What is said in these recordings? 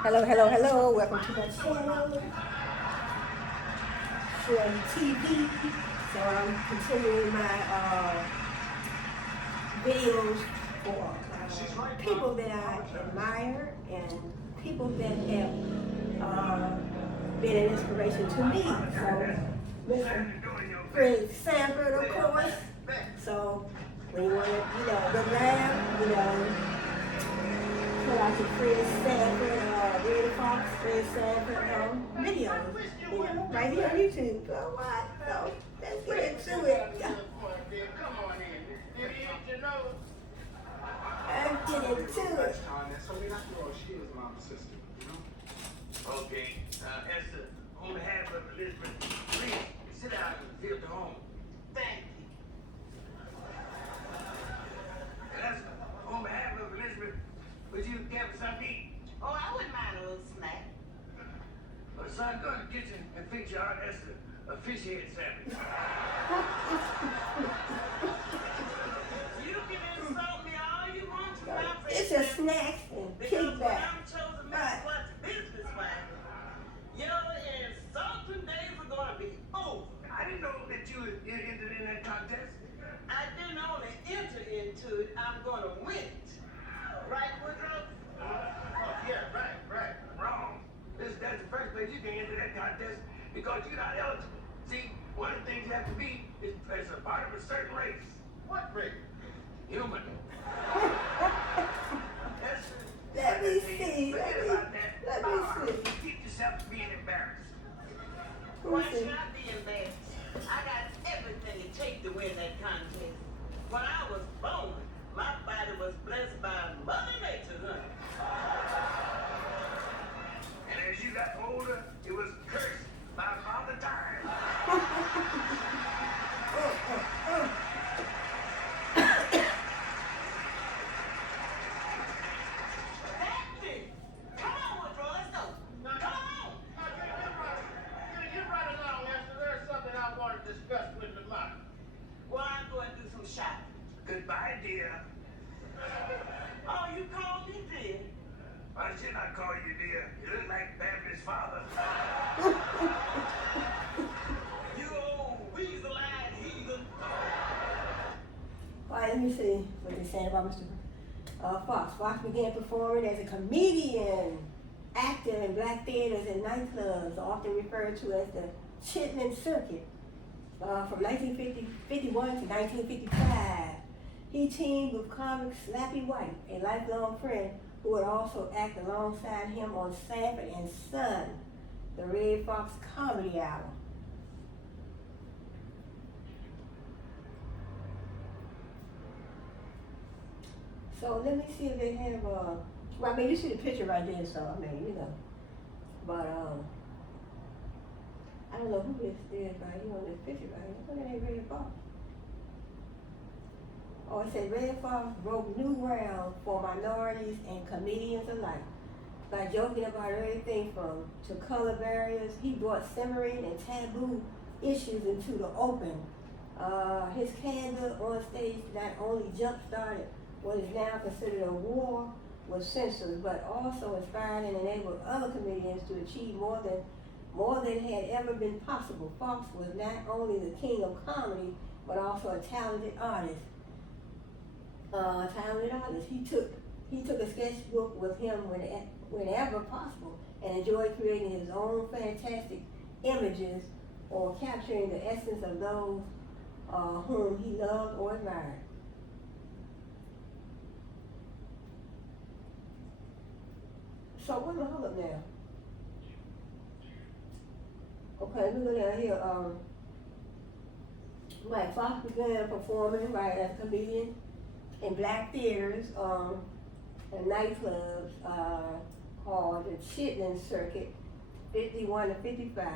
Hello, hello, hello. Welcome to my channel, Shorty TV. So I'm continuing my videos for people that I admire and people that have uh, been an inspiration to me. So Mr. Fred Sanford, of course. So when you want to, look loud, pull out your Fred Sanford, Red Fox, Fred Sanford videos, right here on YouTube. So what? So let's get into it. Let's get into it. Okay, Esther, on behalf of Elizabeth, please sit down and feel at home. Thank you. And Esther, on behalf of Elizabeth, would you give us something to eat? Oh, I wouldn't mind a little snack. Well, son, go in the kitchen and fix your Aunt Esther a fish head sandwich. You can insult me all you want to, my friend. It's a snack and Because when pigback. I'm chosen Miss Clutch businessman, your insulting days are going to be over. I didn't know that you entered in that contest. I didn't only enter into it, I'm going to win it. Right, Woodrow? Yeah, right. Wrong. That's the first place you can enter that contest because you're not eligible. See, one of the things you have to be is a part of a certain race. What race? Human. That's Let me see. Forget Let about that. me see. Keep yourself from being embarrassed. Why should I be embarrassed? I got everything it takes to win that contest. When I was born, my body was blessed by Mother Nature, honey. And as you got older, it was cursed by Father Time. That's it. Come on, Woodrow, let's go. Come on. Get right along, Esther. There's something I want to discuss with Lamont. Well, I'm going to do some shopping. Goodbye, dear. Oh, you called me dear. Why should I call you dear? You look like Baby's father. You old weasel-eyed heathen. All right, let me see what they're saying about Mr. Fox. Fox began performing as a comedian, actor in black theaters and nightclubs, often referred to as the Chitlin Circuit, from 1951 to 1955. He teamed with comic Slappy White, a lifelong friend who would also act alongside him on Sanford and Son, the Red Fox comedy hour. So let me see if they have, well, I mean, you see the picture right there, so, I mean, but, I don't know who this is right here on this picture right here. Look at that Red Fox. Oh, it said Red Fox broke new ground for minorities and comedians alike by joking about everything to color barriers. He brought simmering and taboo issues into the open. His candor on stage not only jump-started what is now considered a war with censors, but also inspired and enabled other comedians to achieve more than had ever been possible. Fox was not only the king of comedy, but also a talented artist. He took a sketchbook with him whenever possible and enjoyed creating his own fantastic images or capturing the essence of those whom he loved or admired. So hold up now. Okay, we go down here. Right, Fox began performing as a comedian in black theaters and nightclubs called the Chitlin Circuit, 51 to 55.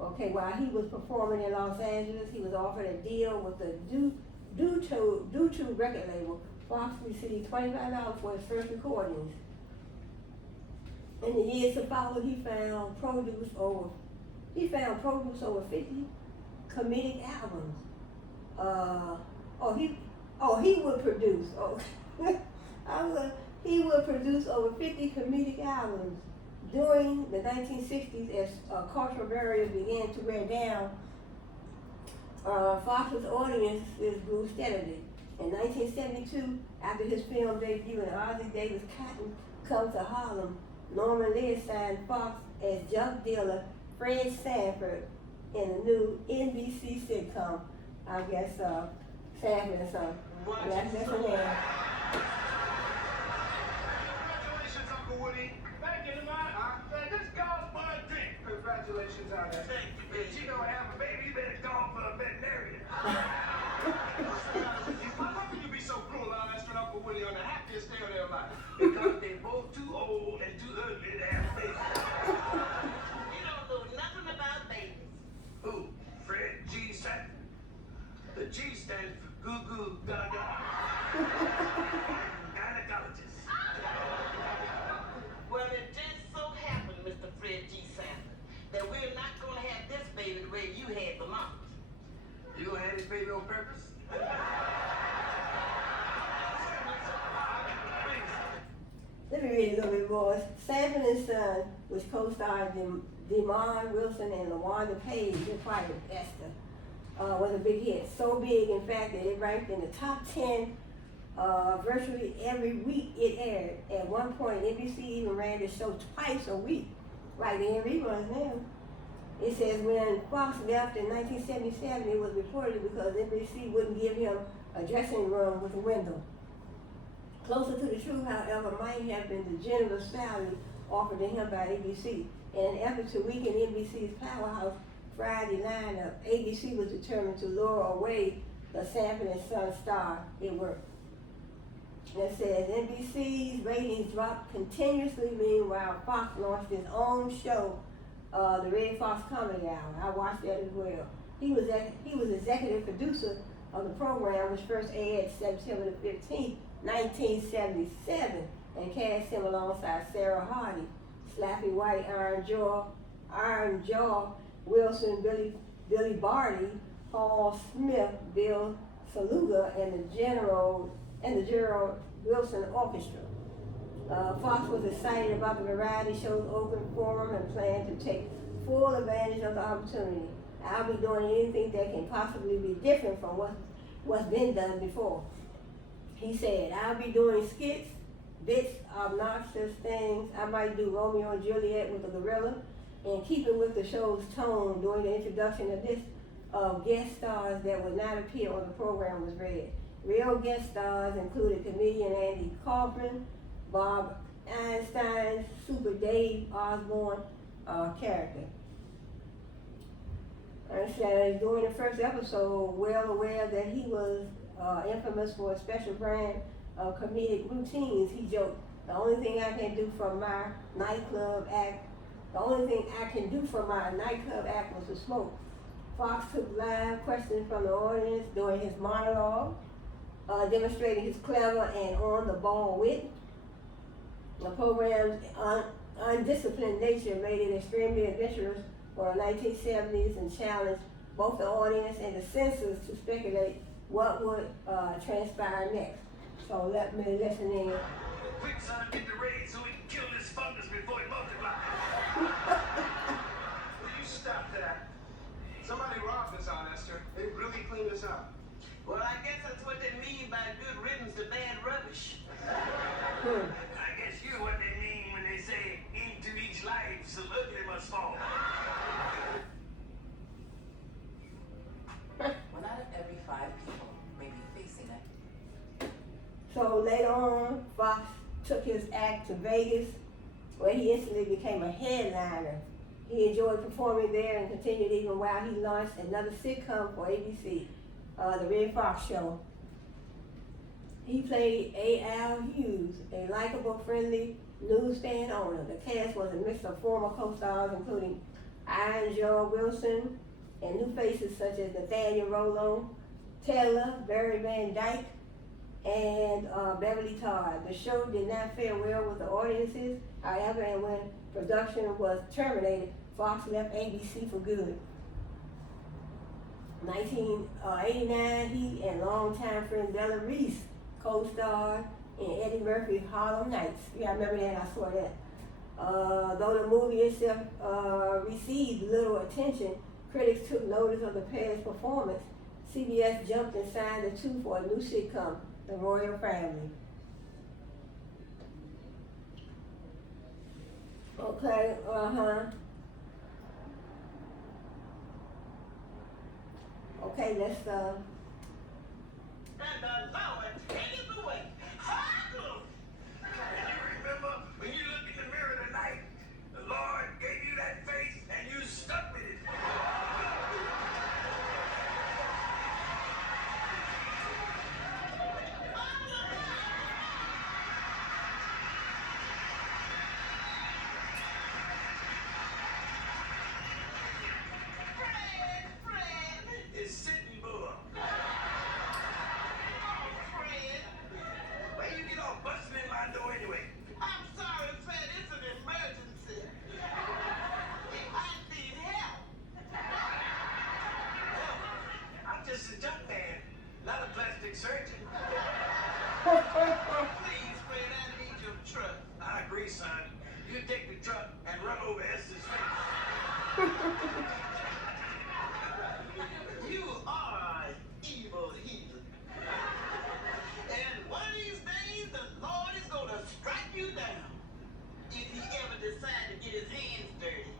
Okay, while he was performing in Los Angeles, he was offered a deal with the Do To record label. Fox received $25 for his first recordings. In the years to follow, he found produced over 50 comedic albums. He would produce. He would Diller produced over 50 comedic albums. During the 1960s, as cultural barriers began to wear down, Fox's audiences grew steadily. In 1972, after his film debut and Ozzie Davis' Cotton Come to Harlem, Norman Lear signed Foxx as junk dealer Fred Sanford in the new NBC sitcom, I guess, Sanford and Son. That's her name. Congratulations, Uncle Woody. Thank you, Lamont. Man, this girl's for a drink. Congratulations on that. Thank you, If baby. she don't have a baby, you better go for a veterinarian. What's the matter with you? How can you be so cruel, asking Uncle Willie on the happiest day of their life? Because they're both too old and too ugly to have babies. You don't know nothing about babies. Who? Fred G. Sanford. The G stands for Goo Goo Gaga. Gynecologist. Well, it just so happened, Mr. Fred G. Sanford, that we're not going to have this baby the way you had the mom. You gonna have this baby on purpose? Let me read a little bit more. Sanford and Son, which co-starred Demond Wilson and LaWanda Page, their partner Esther, was a big hit. So big, in fact, that it ranked in the top 10 virtually every week it aired. At one point, NBC even ran the show twice a week. Right, they in reruns now. It says when Foxx left in 1977, it was reported because NBC wouldn't give him a dressing room with a window. Closer to the truth, however, might have been the generous salary offered to him by ABC. In an effort to weaken NBC's powerhouse Friday lineup, ABC was determined to lure away the Sanford and Son star. It worked. It says NBC's ratings dropped continuously. Meanwhile, Fox launched his own show, the Red Fox Comedy Hour. I watched that as well. He was executive producer of the program, which first aired September 15th, 1977, and cast him alongside Sarah Hardy, Slappy White, Iron Jaw Wilson, Billy Barty, Paul Smith, Bill Saluga, and the Gerald Wilson Orchestra. Fox was excited about the variety show's open forum and planned to take full advantage of the opportunity. I'll be doing anything that can possibly be different from what's been done before. He said, I'll be doing skits, bits, obnoxious things. I might do Romeo and Juliet with a gorilla, and keeping with the show's tone during the introduction of this, guest stars that would not appear when the program was read. Real guest stars included comedian Andy Kaufman, Bob Einstein's Super Dave Osborne character. And said during the first episode, well aware that he was infamous for a special brand of comedic routines, he joked, the only thing I can do for my nightclub act was to smoke. Fox took live questions from the audience during his monologue, demonstrating his clever and on-the-ball wit. The program's undisciplined nature made it extremely adventurous for the 1970s and challenged both the audience and the censors to speculate what would transpire next. So let me listen in. Quick, son, get the raid so we can kill this fungus before it multiplies. Will you stop that? Somebody robbed us on Esther. They really cleaned us up. Well, I guess that's what they mean by good riddance to bad rubbish. I guess you're what they mean when they say, into each life some ugly must fall. One out of every 5 people may be facing it. So later on, Fox took his act to Vegas, where he instantly became a headliner. He enjoyed performing there and continued even while he launched another sitcom for ABC, The Red Fox Show. He played A.L. Hughes, a likable, friendly newsstand owner. The cast was a mix of former co-stars including Iron Jaw Wilson and new faces such as Nathaniel Rollo, Taylor, Barry Van Dyke, and Beverly Todd. The show did not fare well with the audiences, however, and when production was terminated, Fox left ABC for good. 1989, he and longtime friend Bella Reese co-starred in Eddie Murphy's Harlem Nights. Yeah, I remember that. I saw that. Though the movie itself received little attention, critics took notice of the past performance. CBS jumped and signed the two for a new sitcom, The Royal Family. Okay, Okay, let's And the Lord take it away. Hallelujah. And you remember when you look in the mirror tonight, the Lord gave you that face and you stuck with it. Fred. It's sitting bull. Oh, Fred. Where you get all busting in my door anyway? I'm sorry, Fred. It's an emergency. I need help. I'm just a junk man, not a plastic surgeon. Please, Fred, I need your truck. I agree, son. You take the truck and run over Esther's face. You are an evil heathen. And one of these days, the Lord is going to strike you down if he ever decides to get his hands dirty.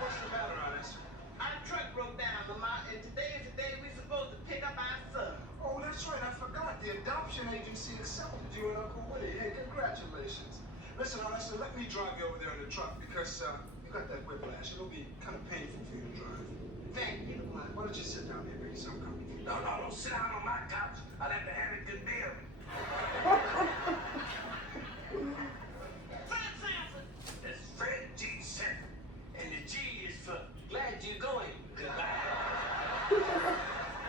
What's the matter, Honest? Our truck broke down, Lamont, and today is the day we're supposed to pick up our son. Oh, that's right. I forgot. The adoption agency accepted you and Uncle Woody. Hey, congratulations. Listen, Honesta, let me drive you over there in the truck because you got that whiplash. It'll be kind of painful for you to drive. Thank you, Lamont. Why don't you sit down here, make yourself comfortable? No, don't sit down on my couch. I'd have to have it good beer. Fred Sanford. That's Fred G. Sanford. And the G is for glad you're going. Goodbye.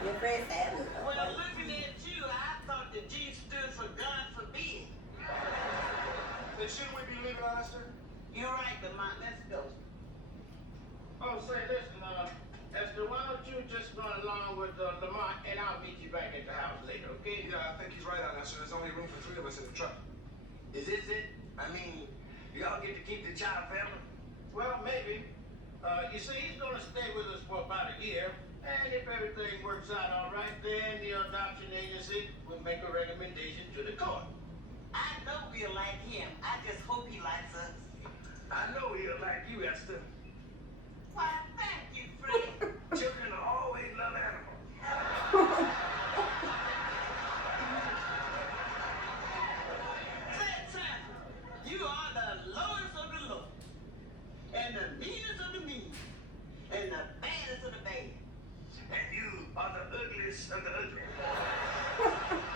Your friend Sam. Well, looking at you, I thought the G stood for God forbid. Then shouldn't we be leaving, Honesta? You're right, Lamont. Let's go. Oh, say, listen, Esther, why don't you just run along with Lamont and I'll meet you back at the house later, okay? Yeah, I think he's right, Honesta. There's only room for 3 of us in the truck. Is this it? I mean, y'all get to keep the child family? Well, maybe. You see, he's gonna stay with us for about a year, and if everything works out all right, then the adoption agency will make a recommendation to the court. I know we'll like him. I just hope he likes us. I know he'll like you, Esther. Why, thank you, Fred. Children always love animals. Fred Sanford, you are the lowest of the low, and the meanest of the mean, and the baddest of the bad. And you are the ugliest of the ugly.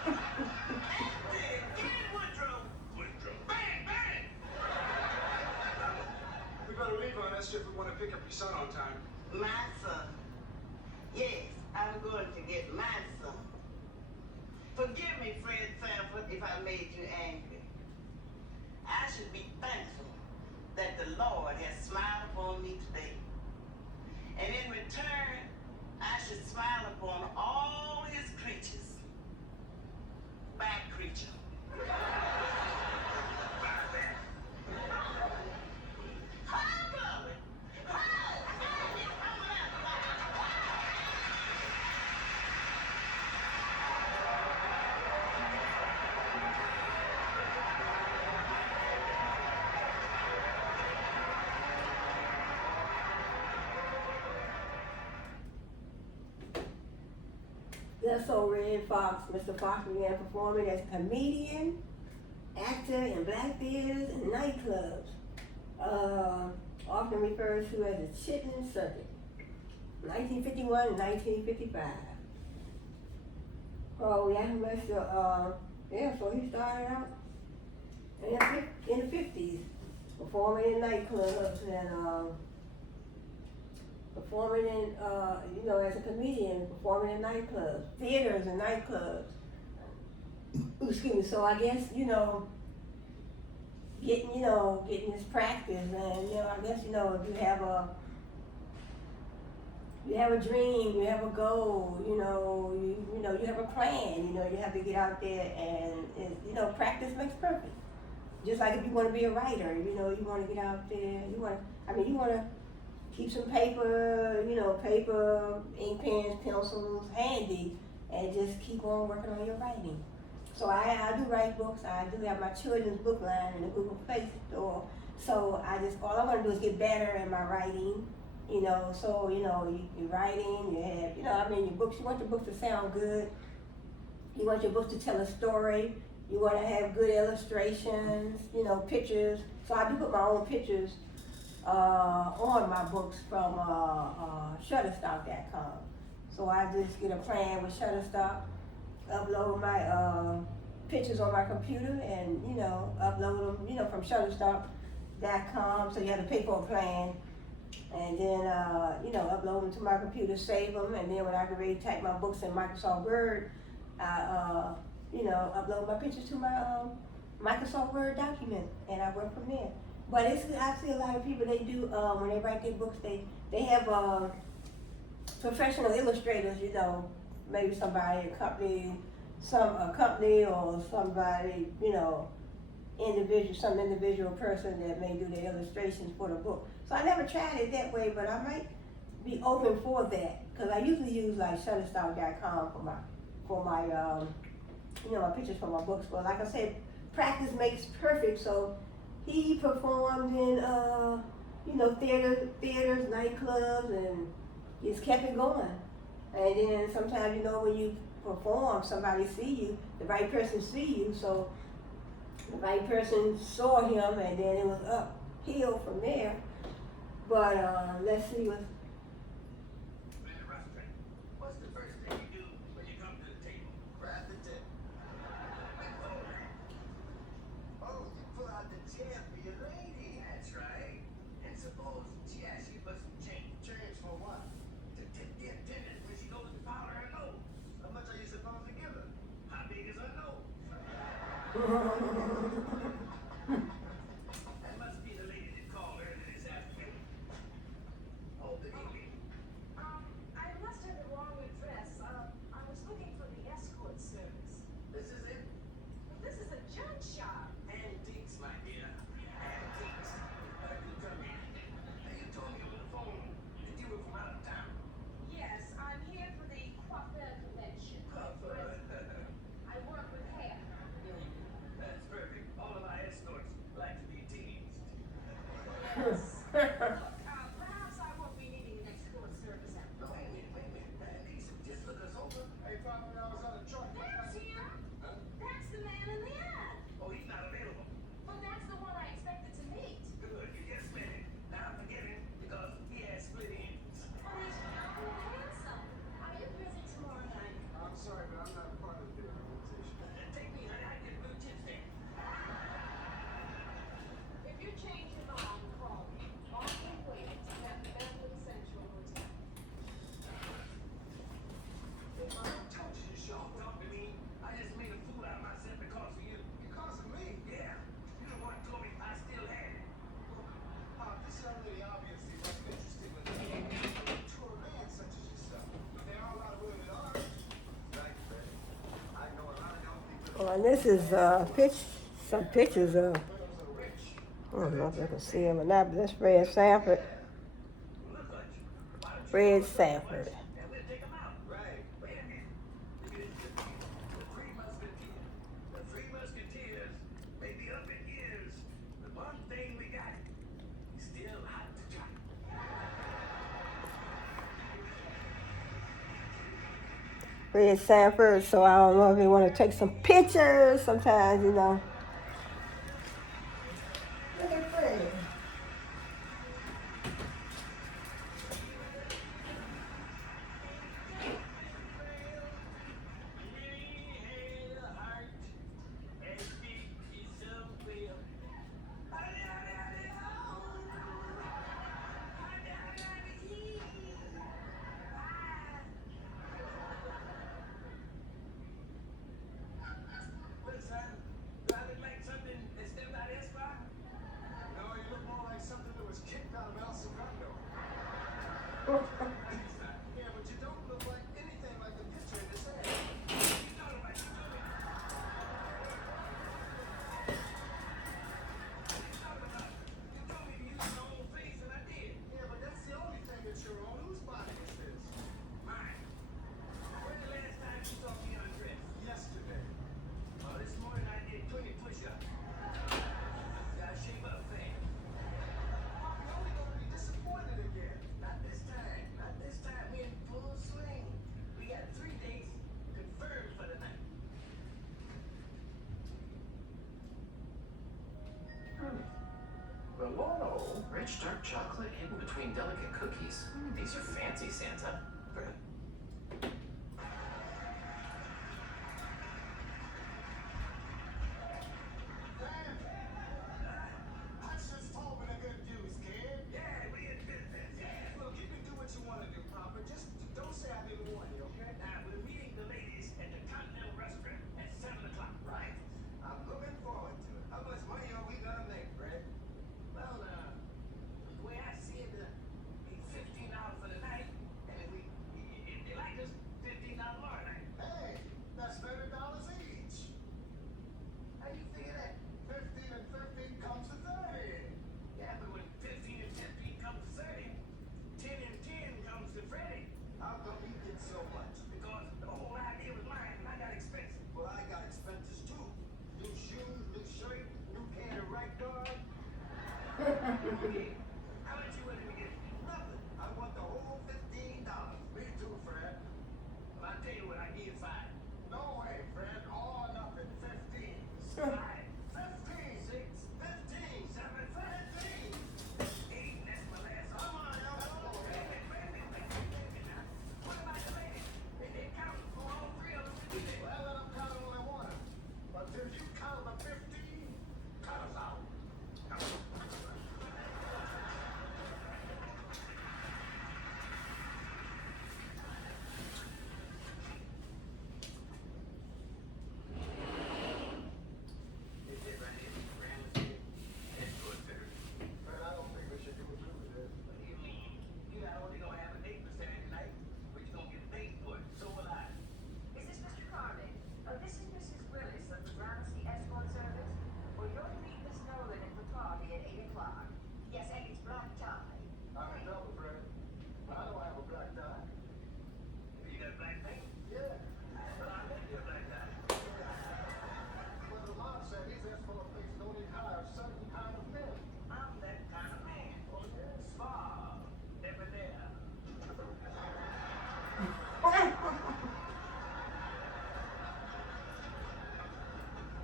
That's it. Get in, Woodrow. Woodrow. Bang, bang! We better leave, Honesta, if we want to pick up your son on time. My son. Yes, I'm going to get my son. Forgive me, Fred Sanford, if I made you angry. I should be thankful that the Lord has smiled upon me today. And in return, I should smile upon all his creatures. Bad creature. Hi, glory. Hi. That's so Red Fox. Mr. Fox began performing as a comedian, actor in black theaters and nightclubs, often referred to as the Chitlin Circuit, 1951 and 1955. Oh, yeah, so he started out in the 50s, performing in nightclubs and performing in, as a comedian, performing in nightclubs, theaters and nightclubs. Excuse me. So I guess, getting this practice, and I guess, if you have You have a dream, you have a goal, you have a plan, you have to get out there and practice makes perfect. Just like if you want to be a writer, you want to get out there, you want to keep some paper, ink pens, pencils handy, and just keep on working on your writing. So I do write books. I do have my children's book line in the Google Play Store. So all I want to do is get better in my writing. So you're writing. You have your books. You want your books to sound good. You want your books to tell a story. You want to have good illustrations. Pictures. So I do put my own pictures on my books from Shutterstock.com. So I just get a plan with Shutterstock, upload my pictures on my computer, and upload them from Shutterstock.com. So you have to pay for a plan, and then upload them to my computer, save them, and then when I get ready to type my books in Microsoft Word, I upload my pictures to my Microsoft Word document, and I work from there. But I see a lot of people, they do, when they write their books, they have professional illustrators, maybe somebody, a company or somebody, some individual person that may do the illustrations for the book. So I never tried it that way, but I might be open for that, because I usually use like Shutterstock.com for my my pictures for my books. But like I said, practice makes perfect, so he performed in, theaters, nightclubs, and just kept it going. And then sometimes, when you perform, somebody see you, the right person see you, so the right person saw him, and then it was uphill from there. But let's see what's... Man, Rustin, what's the first thing you do when you come to the table? Grab the tip. Oh, you pull out the chair for your lady. That's right. And suppose she asks you for some change. Change for what? To tip the attendant when she goes to powder her nose. How much are you supposed to give her? How big is her nose? That must be the lady that called earlier this afternoon. Oh, good evening. I must have the wrong address. I was looking for the escort service. This is it? Well, this is a junk shop. Antiques, my dear. Antiques. You tell me. Now, you told me over the phone that you were from out of town. Yes, I'm here for the coiffeur convention. I work with hair. That's perfect. All of our escorts like to be teased. Yes. Perhaps I won't be needing an escort service at No, wait a minute. Lisa, just look us over. Hey, $500 on the truck. That's him. Huh? That's the man in the ad. Oh, he's not available. Well, that's the one I expected to meet. Good, you just met him. Now forget him because he has split ends. But he's young and handsome. Are you busy tomorrow night? I'm sorry, but I'm not a part of the organization. Take me, honey. I get blue chips there. If you change your mind, call me. On your way to that Beverly Central Hotel. I told you to show talk to me. I just made a fool out of myself because of you. Because of me. Yeah, you the one told me I still had it. This young lady obviously wasn't interested in to a man such as yourself. There are a lot of women that are. Thanks, baby. I know a lot of young people. Well, and this is some pictures of, I don't know if I can see him or not, but that's Fred Sanford. Look at you. Why don't you Fred go to Sanford. West and we'll take 'em out. Right. Wait a minute. The Three Musketeers. The Three Musketeers may be up in years, but one thing we got, still hot to try. Fred Sanford, so I don't know if you want to take some pictures sometimes, Look at Fred. Hello. Rich dark chocolate hidden between delicate cookies. These are fancy, Santa. Fred. That's just hoping a good news, kid. Yeah, we in business. Yeah. Look, you can do what you want to do, Papa. Just don't say I didn't warn you, okay? Now, we're meeting the ladies at the Continental Restaurant at 7 o'clock. Right. I'm looking forward to it. How much money are we gonna make, Fred? Well, the way I see it, $15 for the night, and if they like us, $15 more a night. Hey, that's $30 each. How you figure that? 15 and 15 comes to 30. Yeah, but when 15 and 15 comes to 30, 10 and 10 comes to Freddie. How come you get so much? Because the whole idea was mine, and I got expensive. Well, I got expenses too. New shoes, new shirt, new can of right guard. Okay, how much you willing to give me? Nothing. I want the whole $15. Me too, Fred. Well, I'll tell you what, I give you 5. No way, Fred. All or nothing. 15. 5, 15. 6, 15. 7, 15. 8, that's my last Come on, Elmo. Wait a minute now. What about the ladies? They count for all 3 of us to do that. Well, let them count all they want. But if you count the 15, cut us out. Is it right here? Grand Estate? Head toward third. Fred, I don't think we should do it with this. What do you mean? You not only gonna have a date for Saturday night, but you're gonna get paid for it. So will I. Is this Mr. Carney? This is Mrs. Willis of the Gramercy Escort Service. Well, you're to meet Miss Nolan at the party at 8 o'clock. Yes, and it's black tie. I'm in trouble, Fred. I don't have a black tie. You got black paint? Yeah. Well, I'll make you a black tie. But the law said these escort places only hire certain kind of men. I'm that kind of man. Oh, yes. Suave, debonair.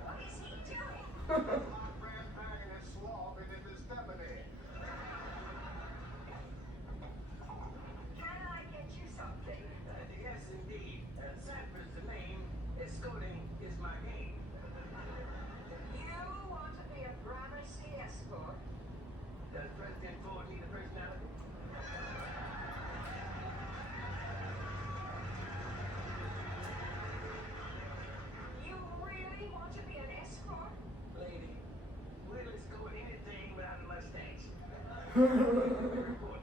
What is he doing? My friend bagging his suave and it is debonair. Can I get you something? Yes, indeed. Sanford's the name. Escorting is my game. You want to be a Gramercy escort? Does President Ford need a personality? You really want to be an escort? Lady, we'll escort anything without a mustache. Report.